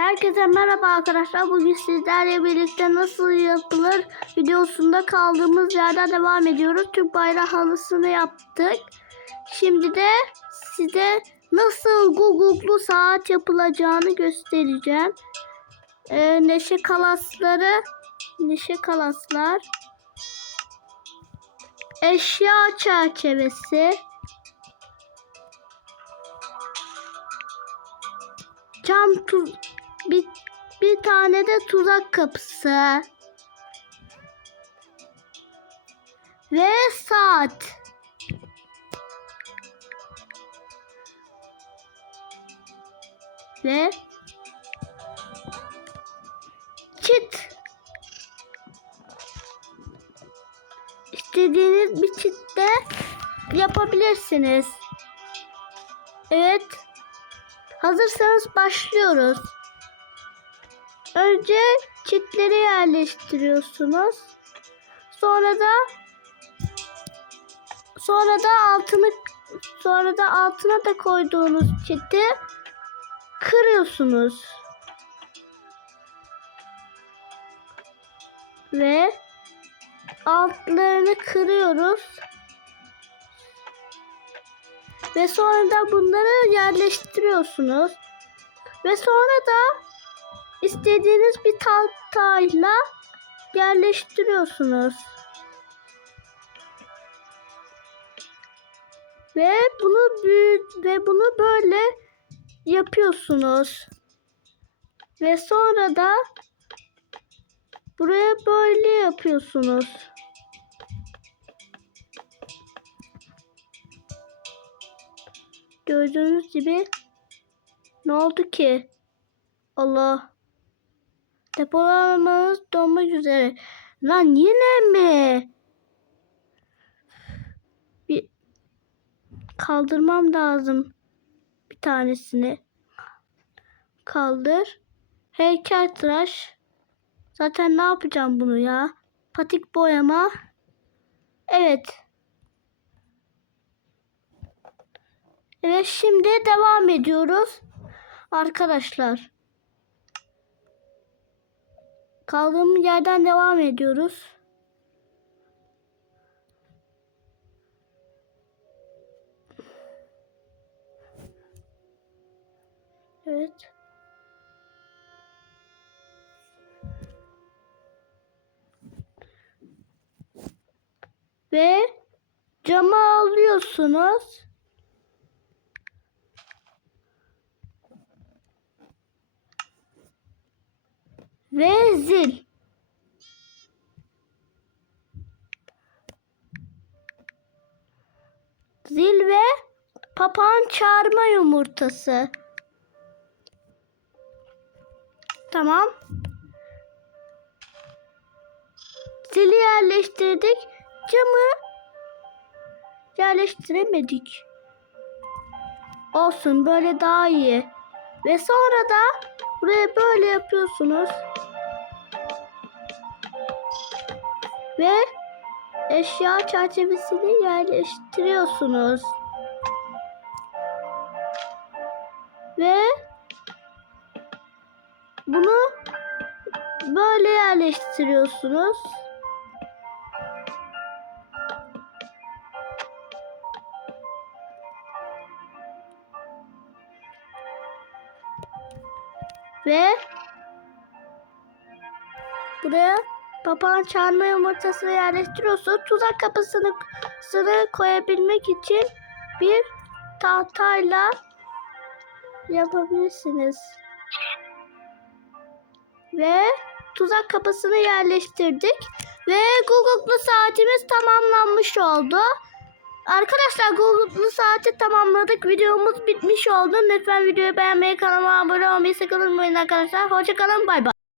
Herkese merhaba arkadaşlar. Bugün sizlerle birlikte nasıl yapılır videosunda kaldığımız yerden devam ediyoruz. Türk bayrağı halısını yaptık. Şimdi de size nasıl guguklu saat yapılacağını göstereceğim. Ee, neşe kalasları, neşe kalaslar, eşya çerçevesi, cam tuz bir, bir tane de tuzak kapısı ve saat ve çit istediğiniz bir çitte yapabilirsiniz. Evet. Hazırsanız başlıyoruz. Önce çitleri yerleştiriyorsunuz. Sonra da sonra da altını sonra da altına da koyduğunuz çiti kırıyorsunuz. Ve altlarını kırıyoruz. Ve sonra da bunları yerleştiriyorsunuz. Ve sonra da istediğiniz bir tahtayla yerleştiriyorsunuz. Ve bunu ve bunu böyle yapıyorsunuz. Ve sonra da buraya böyle yapıyorsunuz. Gördüğünüz gibi ne oldu ki? Allah. Depolamanız donmak üzere. Lan yine mi? Bir kaldırmam lazım bir tanesini. Kaldır. Heykeltıraş. Zaten ne yapacağım bunu ya? Patik boyama. Evet. Evet şimdi devam ediyoruz. Arkadaşlar. Kaldığımız yerden devam ediyoruz. Evet. Ve camı alıyorsunuz. Ve zil. Zil ve papağan çağırma yumurtası. Tamam. Zili yerleştirdik. Camı yerleştiremedik. Olsun böyle daha iyi. Ve sonra da buraya böyle yapıyorsunuz. Ve eşya çerçevesini yerleştiriyorsunuz. Ve bunu böyle yerleştiriyorsunuz. Ve buraya papağan çağırma yumurtasını yerleştiriyorsun. Tuzak kapısını sını koyabilmek için bir tahtayla yapabilirsiniz. Ve tuzak kapısını yerleştirdik. Ve Google'lu saatimiz tamamlanmış oldu. Arkadaşlar Google'lu saati tamamladık. Videomuz bitmiş oldu. Lütfen videoyu beğenmeyi, kanalıma abone olmayı sakın unutmayın arkadaşlar. Hoşçakalın. Bay bay.